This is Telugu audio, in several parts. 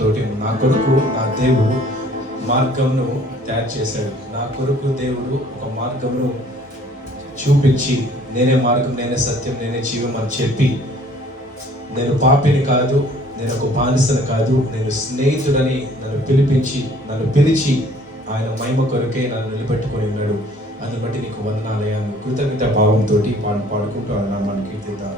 భావంతో నా కొరకు నా దేవుడు మార్గంను తయారు చేశాడు. నా కొరకు దేవుడు ఒక మార్గంను చూపించి, నేనే మార్గం, నేనే సత్యం, నేనే జీవం అని చెప్పి, నేను పాపిని కాదు, నేను ఒక బానిసను కాదు, నేను స్నేహితుడని నన్ను పిలిచి ఆయన మహిమ కొరకే నన్ను నిలబెట్టుకొని ఉన్నాడు. అందుని బట్టి నీకు వందనాలయాను కృతజ్ఞత భావంతో పాడుకుంటూ ఆయన నామాన్ని కీర్తిద్దాం.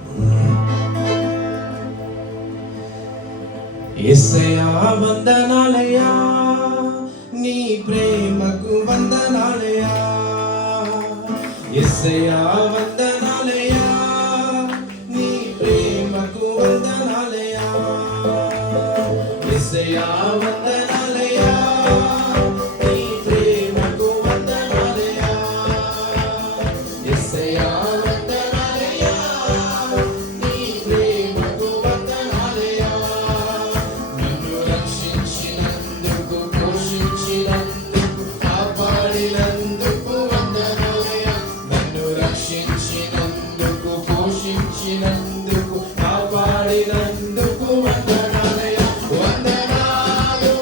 యేసయ్యా వందనాలయా, నీ ప్రేమకు వందనాలయా. యేసయ్యా వందనాలయా, నీ ప్రేమకు వందనాలయా. యేసయ్యా వందనాలయా, నీ ప్రేమకు వందనాలయా. యేసయ్యా వందనాలయా, నీ ప్రేమకు వందనాలయా. నన్ను రక్షించినందుకు, పోషించినందుకు, కాపాడినందుకు వందనాలయా. నన్ను రక్షించినందుకు, పోషించినందుకు, కాపాడినందుకు వందనాలయా. వందనాలు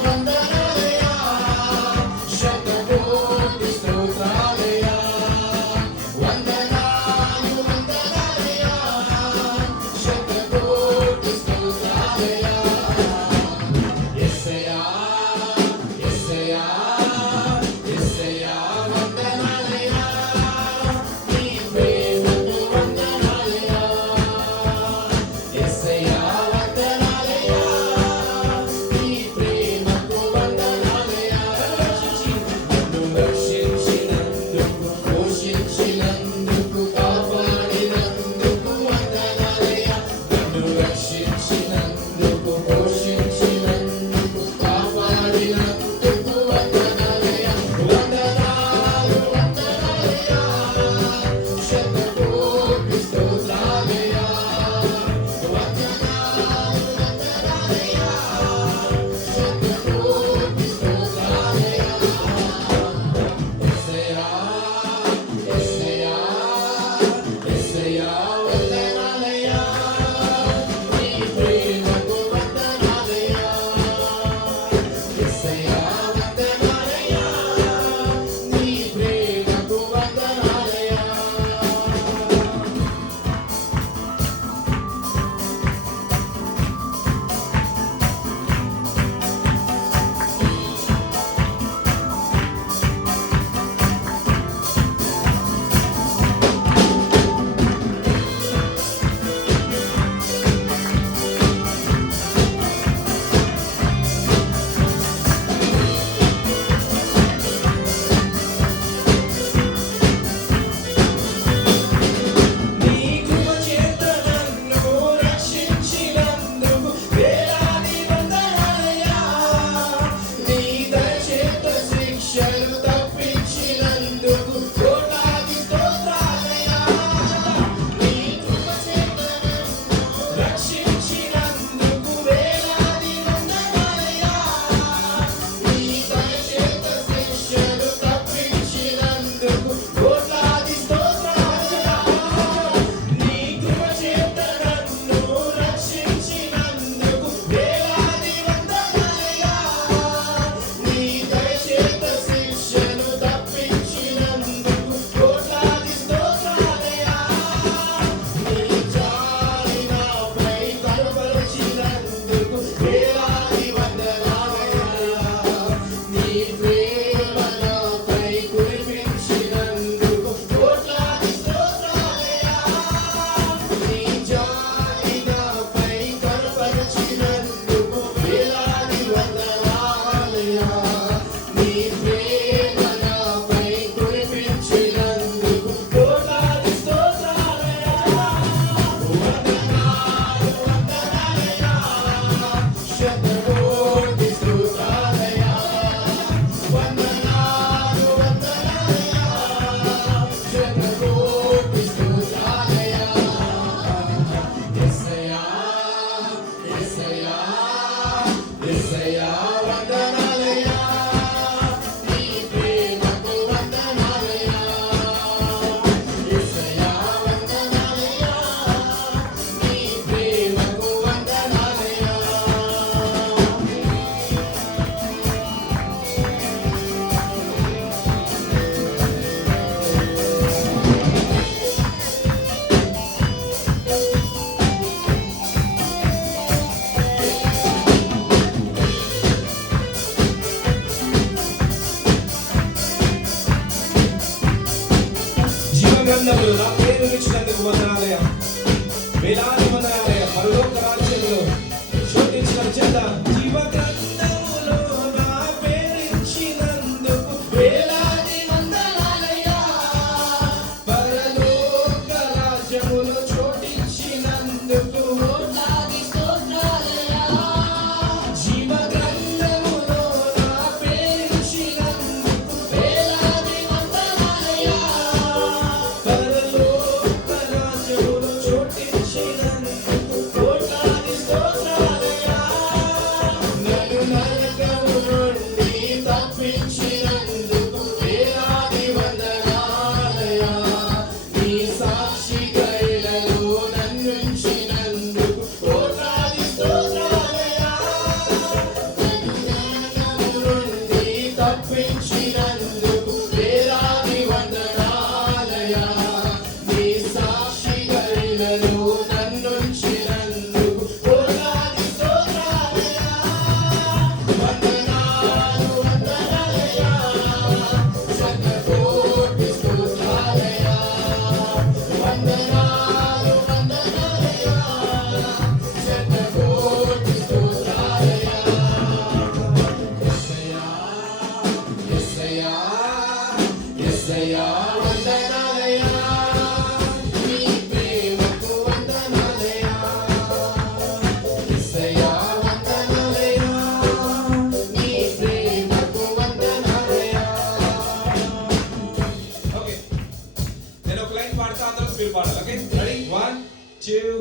1 2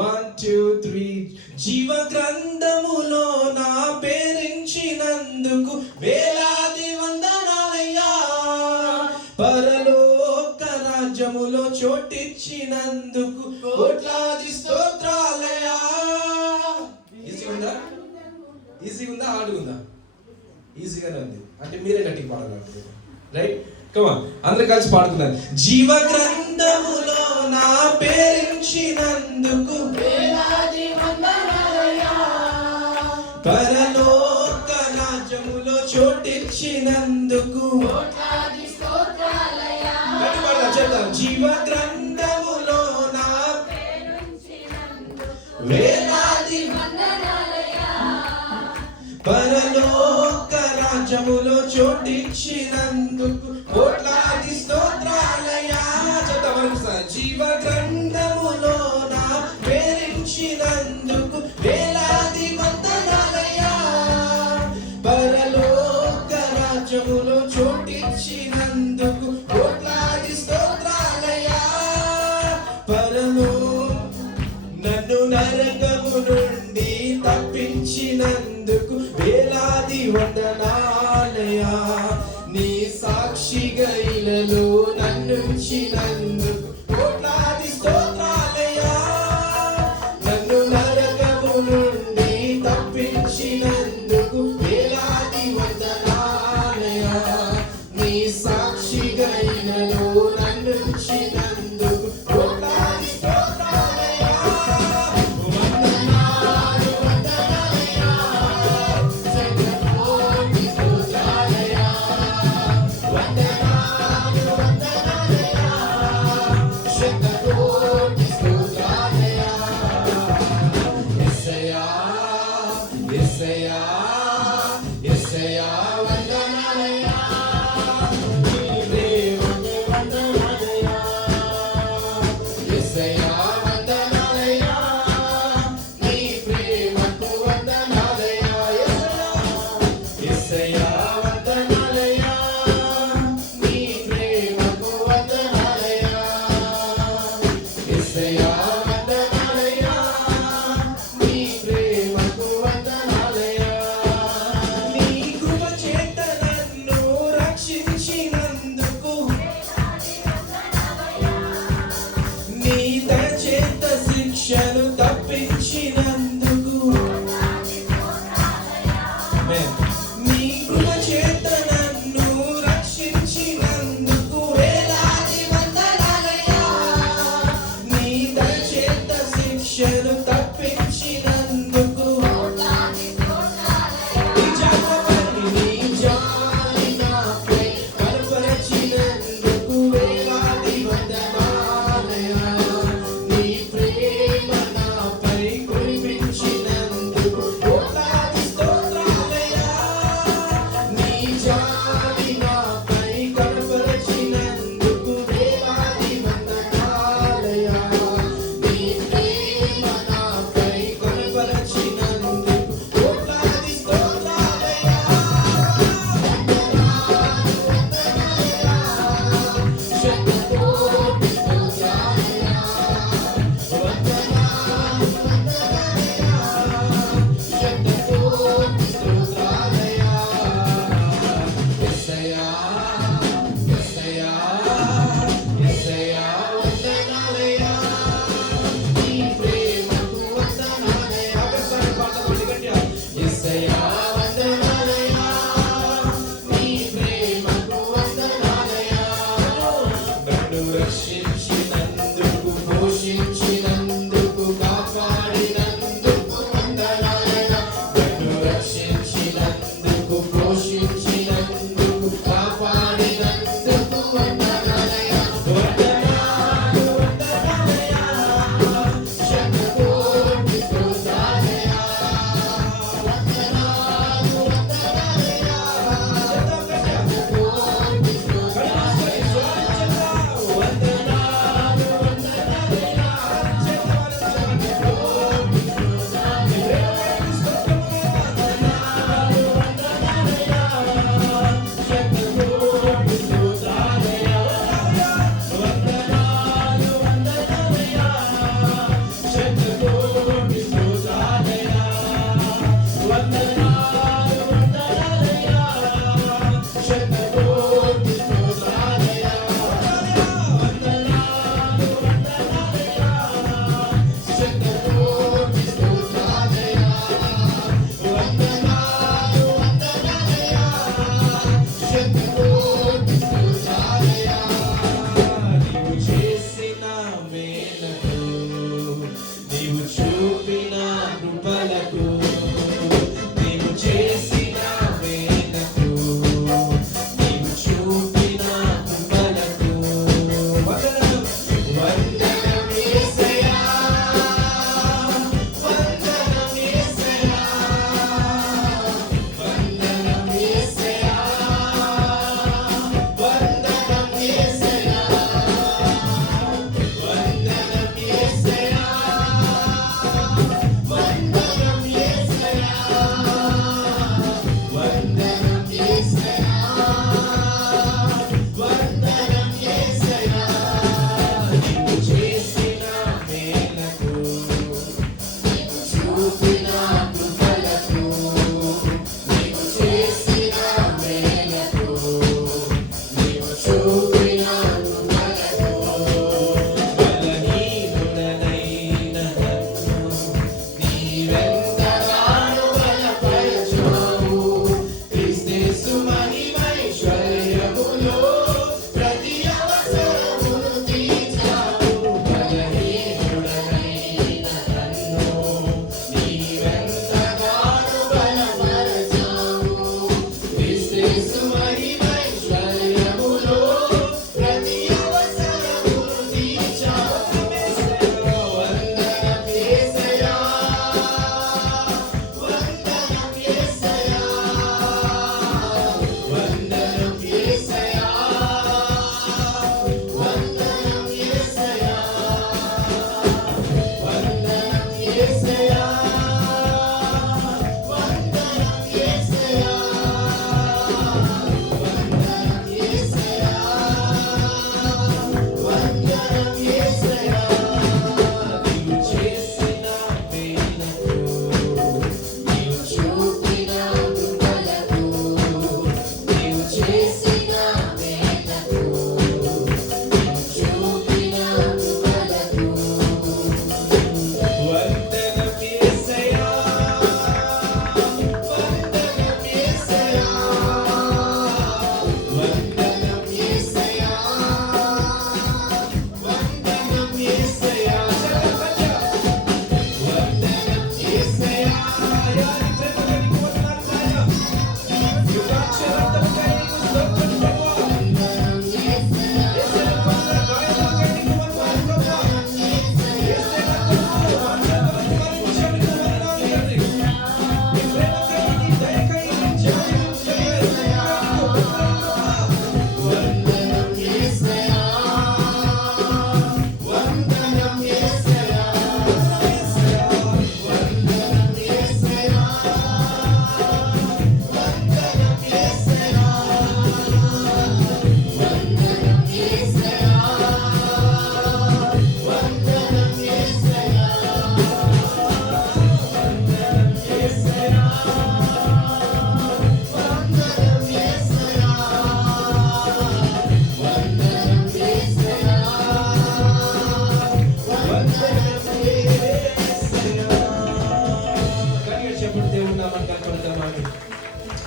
1 2 3. జీవ గ్రంథములో నా పేరించినందుకు వేలాది వందనాలయ్యా. పరలోక రాజ్యములో చోటిచ్చినందుకు కోట్లాది స్తోత్రాలయ్యా. ఈజీగా ఉందా? ఈజీగా ఉందా? హార్డ్గా ఉందా? ఈజీగానే ఉంది. అంటే మీరే గట్టిగా పాడాలి. రైట్, కమాన్, అందరూ కలిసి పాడుతున్నారు. జీవ గ్రంథములో నా పేరించినందుకు వేలాది వందనాలయ్యా. పరలోక రాజ్యములో చోటిచ్చినందుకు కోట్లాది స్తోత్రాలయ్యా. గట్టి పాడదాం, చేద్దాం. జీవ గ్రంథములో నా పేరుంచినందుకు వేలాది వందనాలయ్యా. పరలోక రాజ్యములో చోటిచ్చినందుకు కోట్లాది స్తోత్రాలయ్యా. చేద్దాం మరొకసారి. జీవ గ్రంథములో నా పేరించినందుకు వేలాది వందనాలయ్యా. పరలోక రాజ్యములో చోటిచ్చినందుకు కోట్లాది స్తోత్రాలయ్యా. నన్ను నరకము నుండి తప్పించినందుకు వేలాది వందనాలయ్యా. నీ సాక్షిగా ఇలలో నన్నుంచినందుకు కోట్లాది స్తోత్రాలయ్యా. నన్ను నరకము నుండి తప్పించినందుకు వేలాది వందనాలయ్యా. నీ సాక్షిగా ఇలలో నన్నుంచినందుకు కోట్లాది స్తోత్రాలయ్యా. వందనాలు వందనాలయ్యా. శతకోటి స్తోత్రాలయ్యా. వందనాలు వందనాలయ్యా. శతకోటి స్తోత్రాలయ్యా. యేసయ్యా యేసయ్యా యేసయ్యా వందనాలయ్యా. నీ ప్రేమకు వందనాలయ్యా. యేసయ్యా వందనాలయ్యా. నీ ప్రేమకు వందనాలయ్యా. యేసయ్యా వందనాలయ్యా. నీ ప్రేమకు వందనాలయ్యా. యేసయ్యా వందనాలయ్యా. నీ ప్రేమకు వందనాలయ్యా. నీ కృప చేత నన్ను రక్షించినందుకు, నీ దయ చేత శిక్షను తప్పించినందుకు, ఆమేన్. నీ కృప చేత నన్ను రక్షించినందుకు వేలాది వందనాలయ్యా. నీ దయ చేత శిక్షను తప్పించినందుకు కోట్లాది స్తోత్రాలయ్యా. నీ జాలిపై నీ జాలి నాపై కనపరచినందుకు వేలాది వందనాలయ్యా. నీ ప్రేమ నాపై కురిపించినందుకు కోట్లాది స్తోత్రాలయ్యా.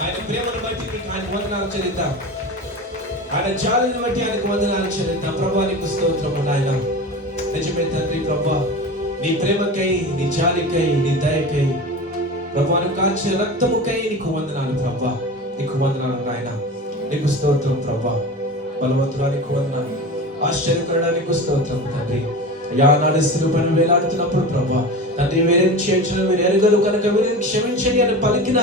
ఆయన ప్రేమను బట్టి మీకు ఆయన వందనాలు చెల్లిద్దాం. ఆయన జాలిని బట్టి ఆయనకు వందనాలు చెల్లిద్దాం. ప్రభా నీకు స్తోత్రము నాయన. నిజమే తండ్రి ప్రభా, నీ ప్రేమకై, నీ జాలికై, నీ దయకై, ప్రభా నువ్వు కాల్చిన రక్తముకై నీకు వందనాలు ప్రభా. నీకు వందనాలు నాయన. నీకు స్తోత్రం ప్రభా. బలవంతుడా నీకు వందనాలు. ఆశ్చర్యకరుడా నీకు స్తోత్రం తండ్రి. యానాడు శిలువపైన వేలాడుతున్నప్పుడు ప్రభా తండ్రి వీరిని చేర్చిన వీరు ఎరుగరు కనుక వీరిని క్షమించండి అని పలికిన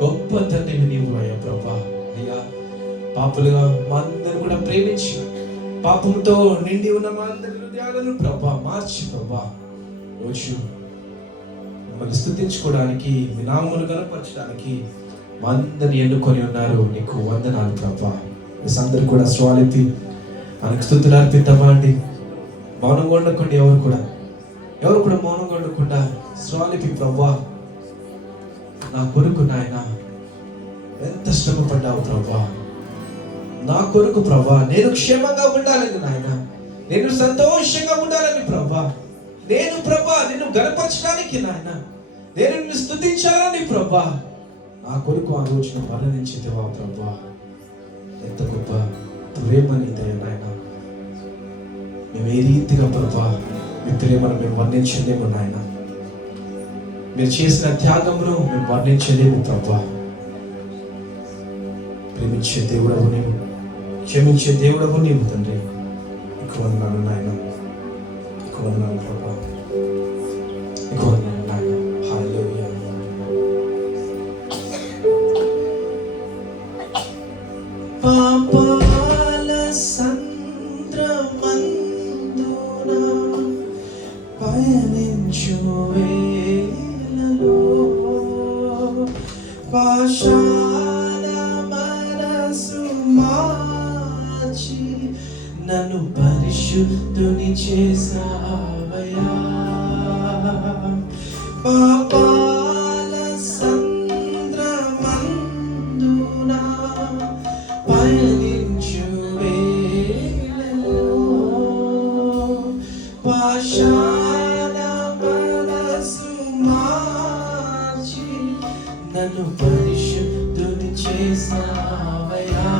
గొప్ప తండ్రివి నీవు అయ్యా ప్రభా. అయ్యా పాపులుగా మా అందరిని కూడా ప్రేమించి పాపంతో నిండి ఉన్న మా అందరి హృదయాలను ప్రభా మార్చి ప్రభా రోజు మిమ్మల్ని స్తుతించుకోవడానికి, మీ నామమును కనపరచడానికి మా అందరిని ఎన్నుకొని ఉన్నారు. నీకు వందనాలు ప్రభా. అందరూ కూడా స్వాలిపి మనకు స్తుతులు అర్పిద్దామా అండి. మౌనంగా ఉండకండి. ఎవరు కూడా మౌనంగా ఉండకుండా స్వాలిపి ప్రభా. నా కొరకు నాయన ఎంత శ్రమపడ్డావు ప్రభా. నా కొరకు ప్రభా నేను క్షేమంగా ఉండాలని నాయన, నేను సంతోషంగా ఉండాలని ప్రభా, నేను ప్రభా నిన్ను గణపరచడానికి నాయన, నేను నిన్ను స్తుతించాలని ప్రభా నా కొరకు ఆ రోజున మరణించేదేవా ప్రభా. ఎంత గొప్ప ప్రేమ నీదయ్యా నాయన. మేము ఏ రీతిగా ప్రభా మీ ప్రేమను మేము వర్ణించలేము నాయన. మీరు చేసిన త్యాగమును మేము వర్ణించలేము ప్రభా. ప్రేమించే దేవుడవు నీవు, క్షమించే దేవుడవు నీవు తండ్రి. నీకు వందనాలు నాయన. నీకు వందనాలు ప్రభా. నీకు వందనాలు నాయన. హల్లెలూయా. పాపాల సంద్రమందున పయనించు వేళలో పాషాణ మనసు మార్చి నన్ను పరిశుద్ధుని చేసావయ్యా. పాపాల సంద్రమందున పయనించు వేళలో పాషాణ మనసు మార్చి నన్ను పరిశుద్ధుని చేసావయ్యా.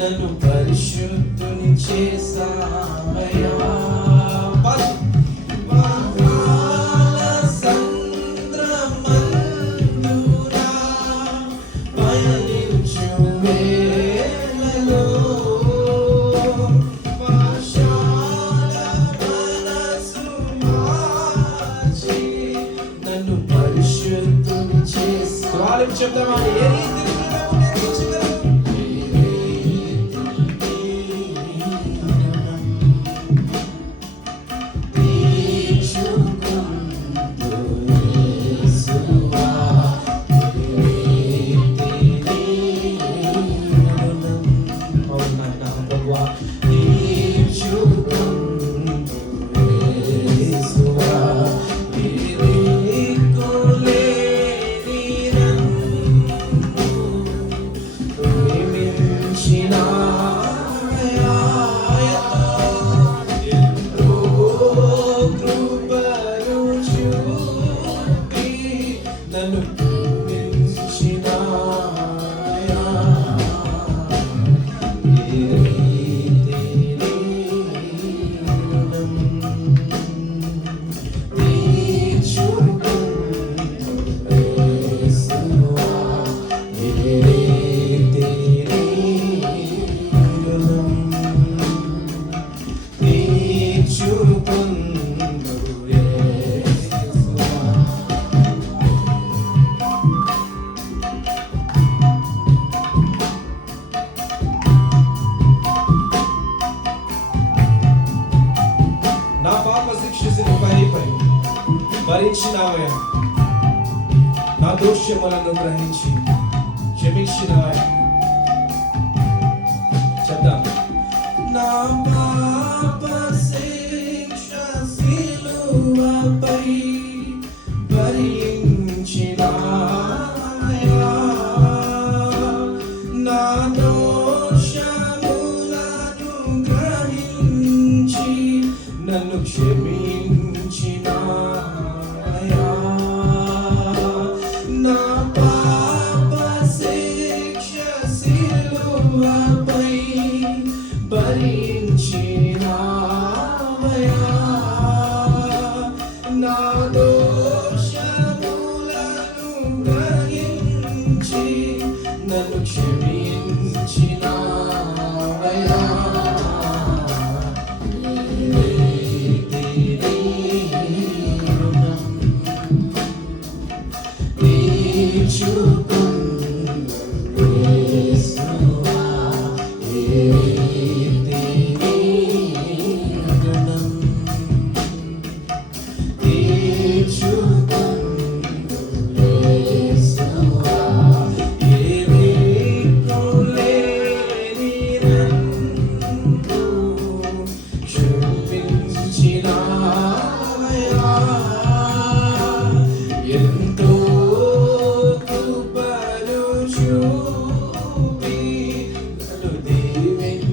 నన్ను పరిశుద్ధుని చేసావయ్యా. పాపాల సంద్రమందున పయనించు వేళలో పాషాణ మనసు మార్చి నన్ను పరిశుద్ధుని చేసావయ్యా. చెప్తామా? ఏ రీతి శిక్ష శిలువపై భరించినావయ్యా. నా దోషములను గ్రహించి క్షమించినావయ్యా. చెప్తాం. నా పాప శిక్ష శిలువపై భరించినావయ్యా. నా దోషములను గ్రహించి నన్ను క్షమించినావయ్యా. నా పాప శిక్ష శిలువపై భరించినావయ్యా. నా దోషములను గ్రహించి నన్ను క్షమించినావయ్యా. ఎంతో కృపను చూపి నన్ను దీవించినావయ్యా.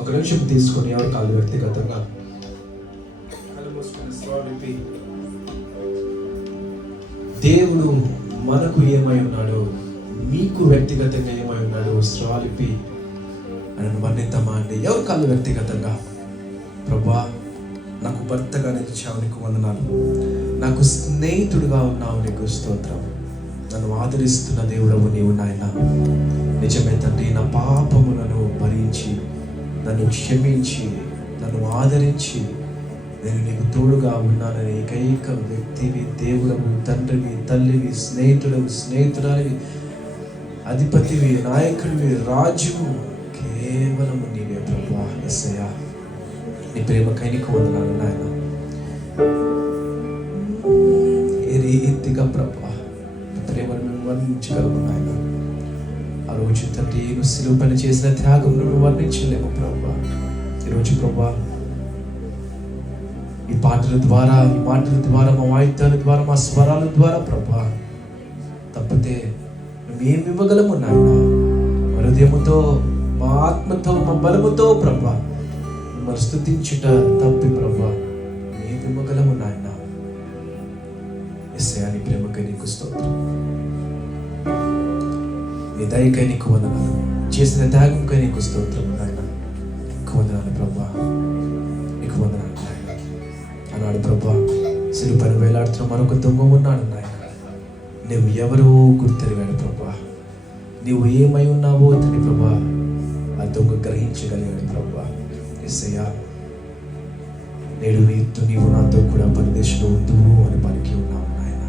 ఒక నిమిషం తీసుకొని ఎవరి కాళ్ళు వ్యక్తిగతంగా కళ్ళు మూసుకొని స్వామిపి దేవుడు మనకు ఏమై ఉన్నాడు, మీకు వ్యక్తిగతంగా ఏమై ఉన్నాడు స్వాలిపి అని వర్ణిద్దామా అండి. ఎవరి కాళ్ళు వ్యక్తిగతంగా ప్రభా నాకు భర్తగా నిలిచావు, నీకు వందనాలు. నాకు స్నేహితుడుగా ఉన్నావు, నీకు స్తోత్రం. నన్ను ఆదరిస్తున్న దేవుడవు నీవు నాయన. నిజమే తండ్రి, నా పాపములను భరించి నన్ను క్షమించి నన్ను ఆదరించి నేను నీకు తోడుగా ఉన్నానని ఏకైక వ్యక్తివి, దేవుడవు, తండ్రివి, తల్లివి, స్నేహితురాలివి, అధిపతివి, నాయకుడివి, రాజువు కేవలం నీవే ప్రభువా. యేసయ్యా, నీ ప్రేమకై నీకు వందనాలు నాయన. ఏ రీతిగా ప్రభువా నీ ప్రేమను మేము వర్ణించగలము నాయన. ఆ రోజు తండ్రి నువ్వు శిలువ పైన చేసిన త్యాగం నువ్వు వర్ణించలేము ప్రభువా. ఈరోజు ప్రభువా ఈ పాటల ద్వారా, ఈ మాటల ద్వారా, మా వాయిద్యాల ద్వారా, మా స్వరాల ద్వారా ప్రభువా తప్పితే మేము ఇవ్వగలము నాయన. మా హృదయముతో, మా ఆత్మతో, మా బలముతో ప్రభువా మిమ్మల్ని స్తుతించుట తప్పి ప్రభువా మేము ఇవ్వగలము నాయన. యేసయ్యా, నీ ప్రేమకై నీకు స్తోత్రం, నీ దయకై నీకు వందనాలు, చేసిన త్యాగంకై నీకు స్తోత్రం నాయన. నీకు వందనాలు ప్రభువా, నీకు వందనాలు నాయన. అన్నాడు ప్రభువా, శిలువ పైన వేలాడుతున్న మరొక దొంగ ఉన్నాడు నాయన. నువ్వు ఎవరో గుర్తెరిగాడు ప్రభువా. నీవు ఏమై ఉన్నావో అతని ప్రభువా ఆ దొంగ గ్రహించగలిగాడు ప్రభువా. యేసయ్యా, నేడు నీవు నాతో కూడా పరదేశంలో ఉందువు అని పలికి ఉన్నావు నాయన.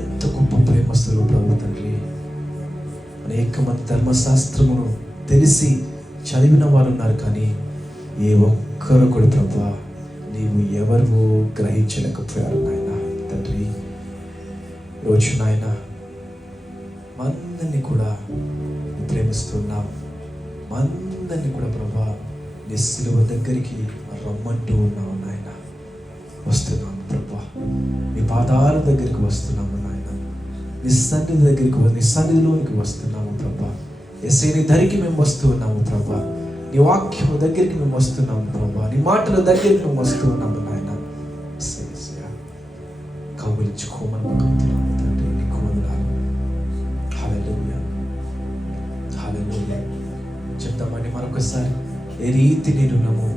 ఎంత గొప్ప ప్రేమస్తులు ప్రభు తండ్రి. అనేక మంది ధర్మశాస్త్రమును తెలిసి చదివిన వారు ఉన్నారు, కానీ ఏ ఒక్కరు కూడా ప్రభువా నీవు ఎవరు గ్రహించలేకపోయారు నాయన. తండ్రి, రోజు నాయన మందరిని కూడా ప్రేమిస్తున్నాం, మందరిని కూడా ప్రభా నీ శిలువ దగ్గరికి రమ్మంటూ ఉన్నావు నాయన. వస్తున్నాము ప్రభా, నీ పాదాల దగ్గరికి వస్తున్నాము నాయన. నీ సన్నిధి దగ్గరికి, నీ సన్నిధిలోనికి వస్తున్నాము ప్రభా. యేసయ్య, నీ దరికి మేము వస్తూ ఉన్నాము ప్రభా. నీ వాక్యం దగ్గరికి మేము వస్తున్నాము ప్రభా. నీ మాటల దగ్గరికి మేము వస్తూ ఉన్నాము నాయన. కౌగిలించుకోమని మొక్కుతున్నాము తండ్రి, నీకు వందనాలు. హల్లెలూయా, హల్లెలూయా. చెప్తామండి మరొకసారి, ఏ రీతి నేనున్నాము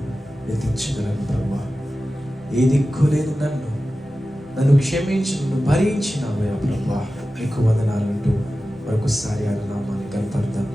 ఎత్తించగలను ప్రభా. ఏ దిక్కు లేదు నన్ను క్షమించి నన్ను భరించినావయ్యా ప్రభా, నీకు వందనాలంటూ మరొకసారి ఆయన నామాన్ని కనపడతాను.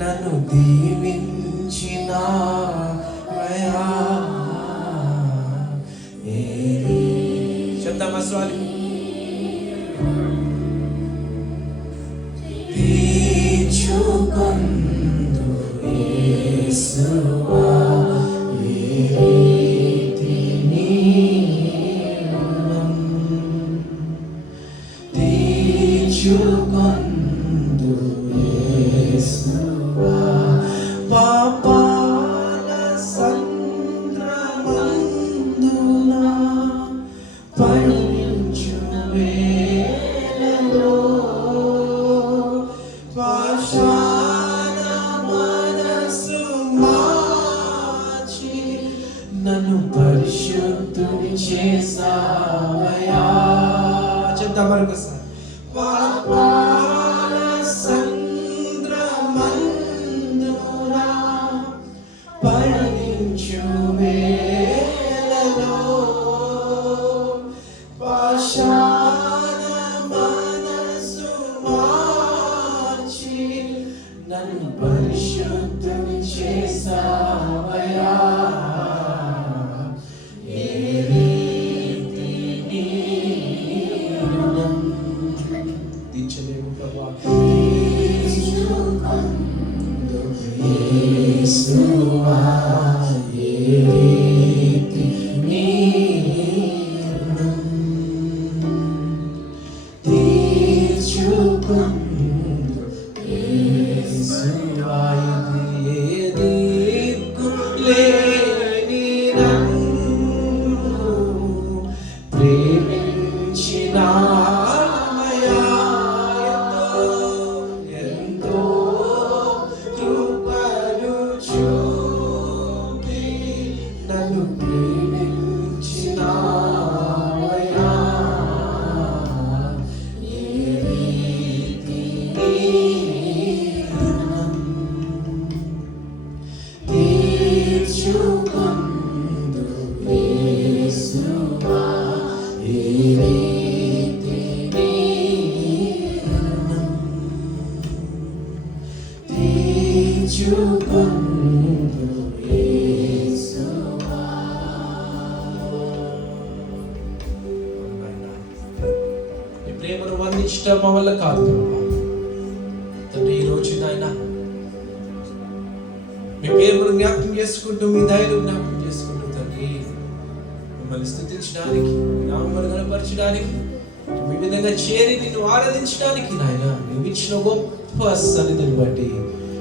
నన్ను దీవించినావయ్యా. చెప్తామా స్వామి? తీర్చుకొందు యేసువా ఏ రీతి నీ రుణం. తీర్చుకొందు యేసువా పాపాల సంద్రమందున పయనించు వేళలో పాషాణ మనసు మార్చి నన్ను పరిశుద్ధుని చేసావయ్యా. చెప్తా మరొకసారి. పాపాల సంద్రమందున పయనించు వేళలో పాషాణ మనసు మార్చి నన్ను పరిశుద్ధుని చేసావయ్యా. ఏ రీతి నీ రుణం తీర్చలేము ప్రభా. యేసువా ఏ రీతి నీ రుణం. తీర్చుకొందు యేసువా ఏ దిక్కు లేని నన్ను ప్రేమించినావయ్యా. ఎంతో కృపను చూపి నన్ను ప్రేమించినావయ్యా. ఏ రీతి నీ రుణం. తీర్చుకొందు యేసువా ఏ రీతి నీ రుణం. తీర్చుకొందు యేసువా. నీ ప్రేమను వర్ణించడం మా వల్ల కాదు ప్రభా. తండ్రి, ఈ రోజు నాయన మీ ప్రేమను జ్ఞాపకం చేసుకుంటూ, మీ దయను జ్ఞాపకం చేసుకుంటూ తండ్రి, మిమ్మల్ని స్తుతించడానికి, మీ నామమును గణపరచడానికి, మీ విధంగా చేరి నిన్ను ఆరాధించడానికి నాయన నీవిచ్చిన గొప్ప సన్నిధిని బట్టి,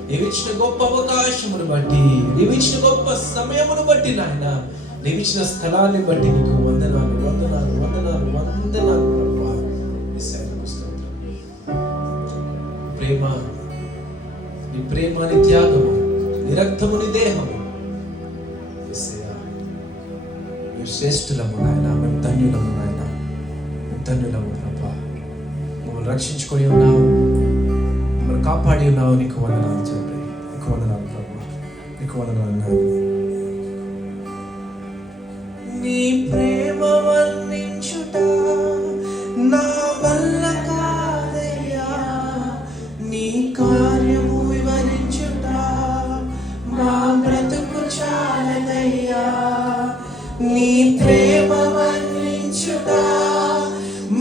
నీవిచ్చిన గొప్ప అవకాశమును బట్టి, నీవిచ్చిన గొప్ప సమయమును బట్టి నాయన, నీవిచ్చిన స్థలాన్ని బట్టి నీకు వందనాలు వందనాలు వందనాలు వందనాలు ప్రభా. యేసయ్యకు స్తోత్రం. ప్రేమ, నీ ప్రేమ, నీ త్యాగము, నీ రక్తము, నీ దేహము యేసయ్యా, మేము శ్రేష్ఠులము నాయన, మేము ధన్యులము నాయన, మేము ధన్యులము ప్రభా. మమ్మల్ని రక్షించుకొని ఉన్నావు, మమ్మల్ని కాపాడి ఉన్నావు. నీకు వందనాలు తండ్రి, నీకు వందనాలు ప్రభా, నీకు వందనాలు నాయన. నీ ప్రేమ వర్ణించుట నా వల్ల కాదయ్యా. నీ కార్యము వివరించుట మా బ్రతుకు చాలదయ్యా. నీ ప్రేమ వర్ణించుట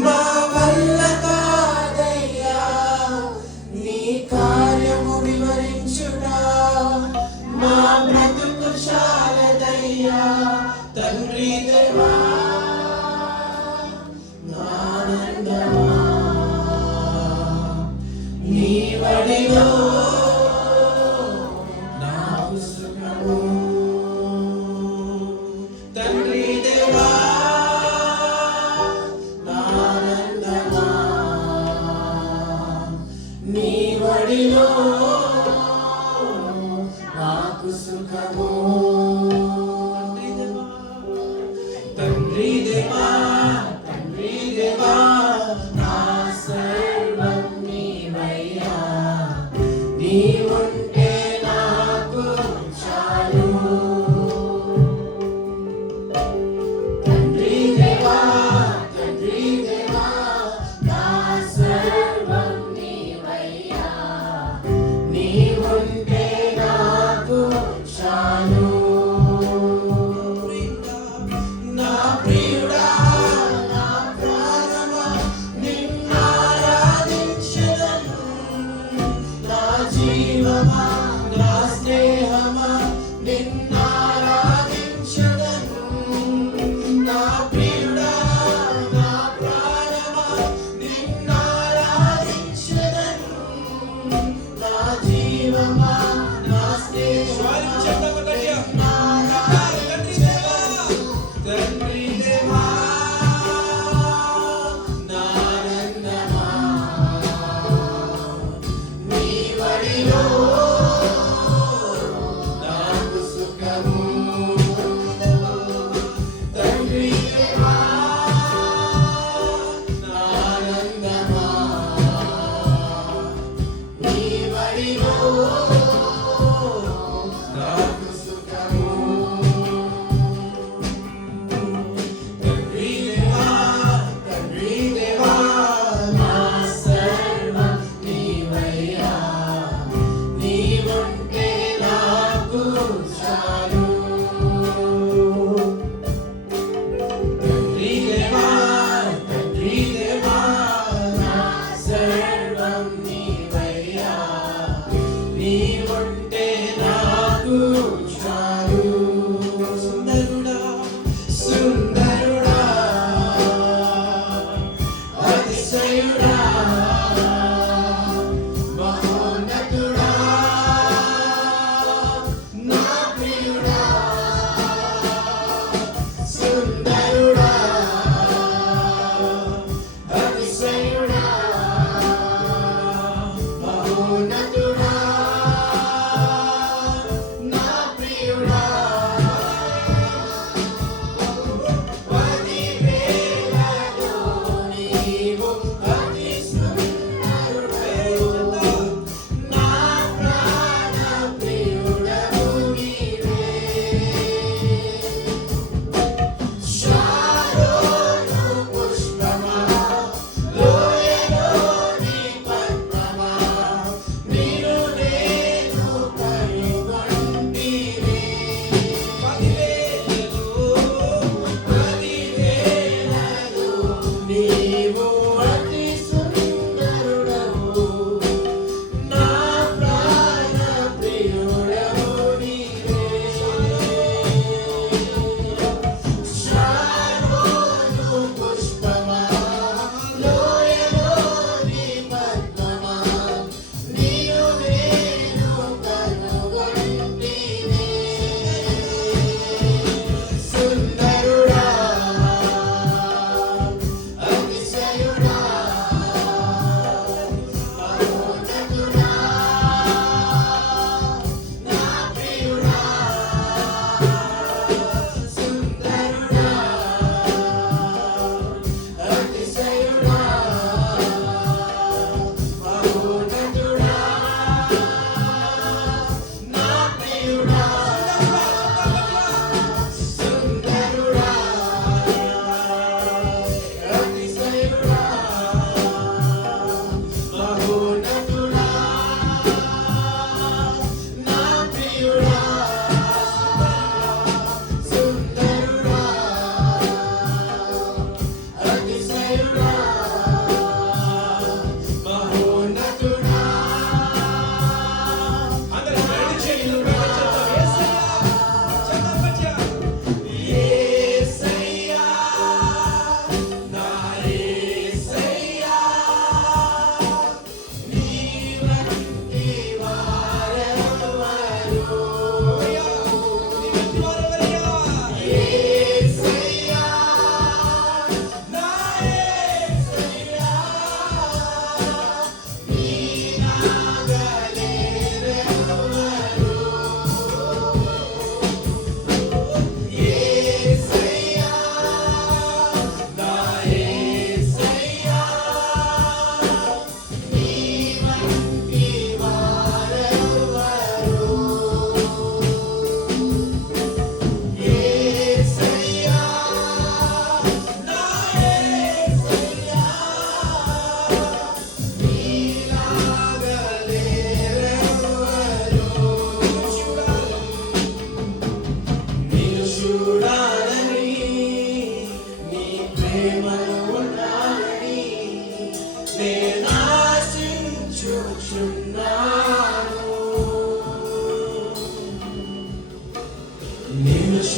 మా వల్ల కాదయ్యా. నీ కార్యము వివరించుట మా బ్రతుకు చాలదయ్యా. నానన్నమయ్యా తండ్రి దేవా నానందమా నీ వడిలో నాకు సుఖము తండ్రి దేవా నానందమా నీ వడిలో నాకు సుఖము తండ్రి దేవా తండ్రి దేవా నా సర్వం నీవయ్యా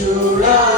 చూడాలని